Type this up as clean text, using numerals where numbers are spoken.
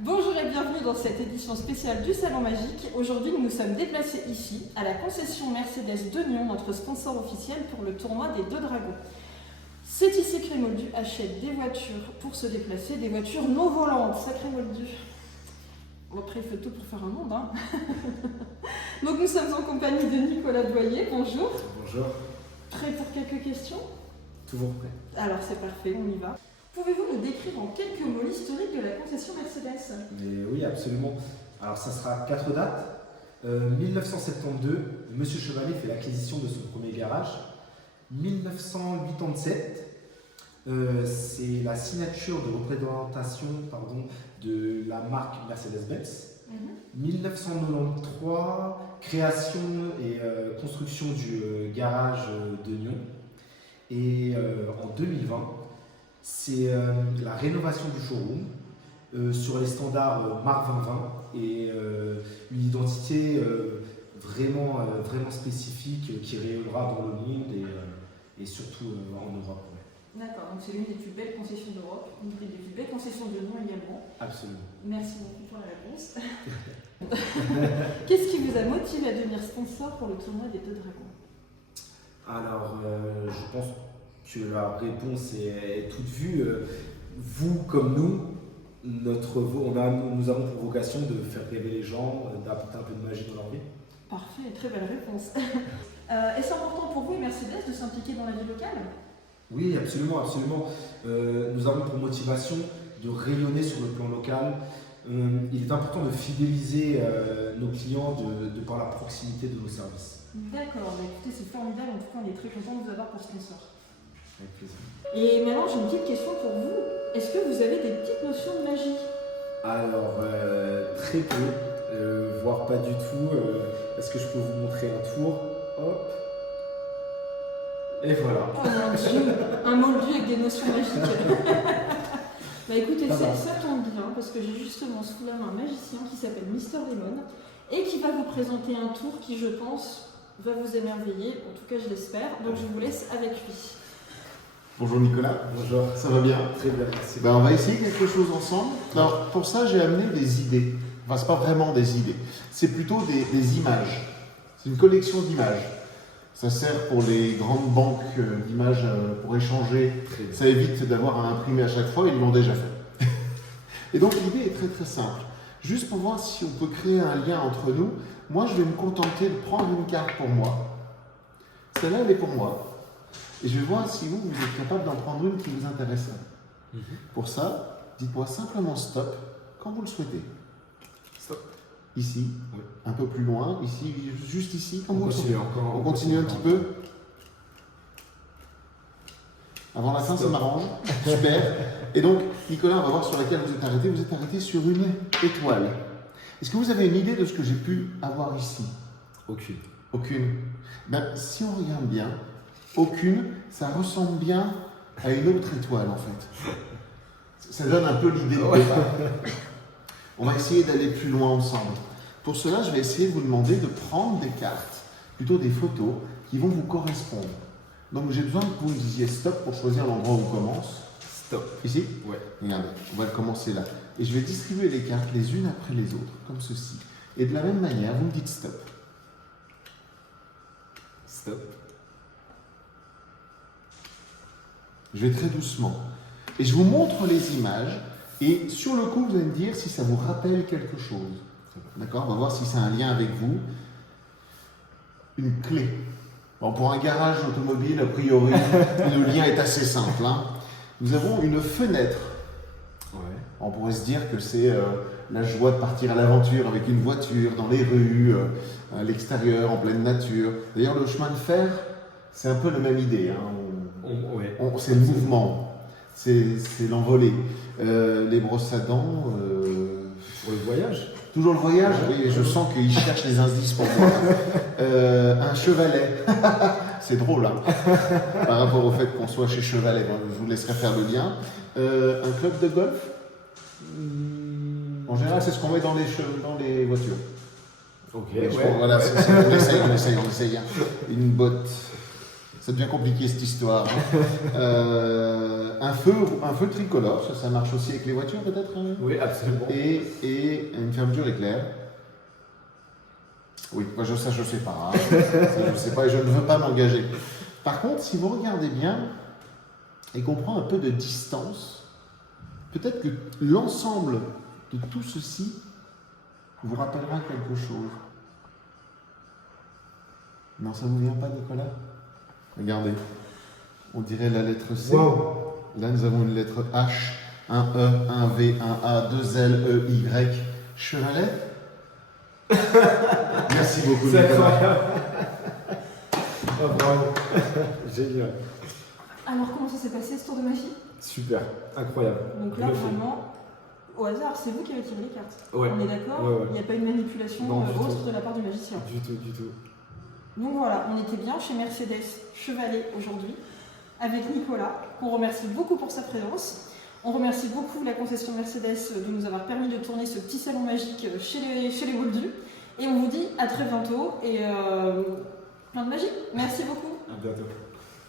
Bonjour et bienvenue dans cette édition spéciale du Salon Magique. Aujourd'hui, nous nous sommes déplacés ici, à la concession Mercedes de Nyon, notre sponsor officiel pour le tournoi des Deux Dragons. C'est ici que Moldu achète des voitures pour se déplacer, des voitures non volantes, sacré Moldu. Après, il faut tout pour faire un monde, hein. Donc nous sommes en compagnie de Nicolas Boyer, bonjour. Bonjour. Prêt pour quelques questions? Toujours prêt. Alors c'est parfait, on y va. Pouvez-vous nous décrire en quelques mots l'historique de la concession Mercedes? Mais oui, absolument. Alors, ça sera 4 dates. 1972, Monsieur Chevalier fait l'acquisition de son premier garage. 1987, c'est la signature de représentation de la marque Mercedes-Benz. 1993, création et construction du garage de Nyon. Et en 2020, c'est la rénovation du showroom sur les standards Mark 2020 et une identité vraiment spécifique qui rayonnera dans le monde et surtout en Europe. Ouais. D'accord, donc c'est l'une des plus belles concessions d'Europe, une des plus belles concessions de Lyon également. Absolument. Merci beaucoup pour la réponse. Qu'est-ce qui vous a motivé à devenir sponsor pour le tournoi des Deux Dragons? Alors, je pense que la réponse est toute vue. Vous comme nous, nous avons pour vocation de faire rêver les gens, d'apporter un peu de magie dans leur vie. Parfait, très belle réponse. Est-ce important pour vous et Mercedes de s'impliquer dans la vie locale? Oui, absolument, absolument. Nous avons pour motivation de rayonner sur le plan local. Il est important de fidéliser nos clients de par la proximité de nos services. D'accord, bah écoutez, c'est formidable. En tout cas, on est très content de vous avoir pour sponsor. Avec plaisir. Et maintenant, j'ai une petite question pour vous. Est-ce que vous avez des petites notions de magie? Alors, très peu, voire pas du tout. Est-ce que je peux vous montrer un tour? Hop. Et voilà. Oh mon Dieu, un moldu avec des notions magiques. Bah écoutez, ça tombe bien parce que j'ai justement sous la main un magicien qui s'appelle Mister Lemon et qui va vous présenter un tour qui, je pense, va vous émerveiller. En tout cas, je l'espère. Donc, je vous laisse avec lui. Bonjour Nicolas. Bonjour. Ça va bien? Très bien, merci. On va essayer quelque chose ensemble. Alors, pour ça, j'ai amené des idées. Enfin, c'est pas vraiment des idées. C'est plutôt des images. C'est une collection d'images. Ça sert pour les grandes banques d'images pour échanger. Ça évite d'avoir à imprimer à chaque fois, ils l'ont déjà fait. Et donc l'idée est très très simple. Juste pour voir si on peut créer un lien entre nous, moi je vais me contenter de prendre une carte pour moi. Celle-là, elle est pour moi. Et je vais voir si vous êtes capable d'en prendre une qui vous intéresse. Pour ça, dites-moi simplement stop quand vous le souhaitez. Stop. Ici, oui. Un peu plus loin, ici, juste ici. On continue encore. On continue un petit peu. Avant la fin, ça m'arrange. Super. Et donc, Nicolas, on va voir sur laquelle vous êtes arrêté. Vous êtes arrêté sur une étoile. Est-ce que vous avez une idée de ce que j'ai pu avoir ici? Aucune. Aucune. Si on regarde bien, aucune, ça ressemble bien à une autre étoile en fait. Ça donne un peu l'idée de départ. On va essayer d'aller plus loin ensemble. Pour cela, je vais essayer de vous demander de prendre des cartes, plutôt des photos, qui vont vous correspondre. Donc j'ai besoin que vous me disiez stop pour choisir l'endroit où on commence. Stop. Ici? Ouais. Regardez, on va commencer là. Et je vais distribuer les cartes les unes après les autres, comme ceci. Et de la même manière, vous me dites stop. Stop. Je vais très doucement. Et je vous montre les images. Et sur le coup, vous allez me dire si ça vous rappelle quelque chose. D'accord? On va voir si c'est un lien avec vous. Une clé. Bon, pour un garage automobile, a priori, le lien est assez simple. Hein. Nous avons une fenêtre. Ouais. On pourrait se dire que c'est la joie de partir à l'aventure avec une voiture dans les rues, à l'extérieur, en pleine nature. D'ailleurs, le chemin de fer, c'est un peu la même idée. Hein. C'est le mouvement, c'est l'envolée. Les brosses à dents. Pour le voyage. Toujours le voyage? Oui, je sens qu'il cherche les indices pour moi. Un chevalet. C'est drôle, hein, par rapport au fait qu'on soit chez Chevalet. Je vous laisserai faire le lien. Un club de golf? En général, c'est ce qu'on met dans les voitures. Ok, voilà, on essaye. Hein. Une botte. Ça devient compliqué cette histoire. Hein. un feu tricolore, ça marche aussi avec les voitures peut-être, hein. Oui, absolument. Et une fermeture éclair. Oui, moi je sais pas. Hein. Ça, je sais pas et je ne veux pas m'engager. Par contre, si vous regardez bien et qu'on prend un peu de distance, peut-être que l'ensemble de tout ceci vous rappellera quelque chose. Non, ça ne vous vient pas, Nicolas? Regardez, on dirait la lettre C. Wow. Là, nous avons une lettre H, un E, un V, un A, deux L, E, Y. Chevalet. Merci beaucoup, C'est Nicolas. incroyable. Oh, bravo. Génial. Alors, comment ça s'est passé ce tour de magie? Super. Incroyable. Donc là, Bluffé. vraiment, au hasard, c'est vous qui avez tiré les cartes. Ouais. On est d'accord? Ouais, ouais. Il n'y a pas une manipulation Non, du autre tout. de la part du magicien. Du tout, du tout. Donc voilà, on était bien chez Mercedes Chevalet aujourd'hui, avec Nicolas, qu'on remercie beaucoup pour sa présence. On remercie beaucoup la concession Mercedes de nous avoir permis de tourner ce petit salon magique chez les Moldus. Et on vous dit à très bientôt et plein de magie. Merci beaucoup. À bientôt.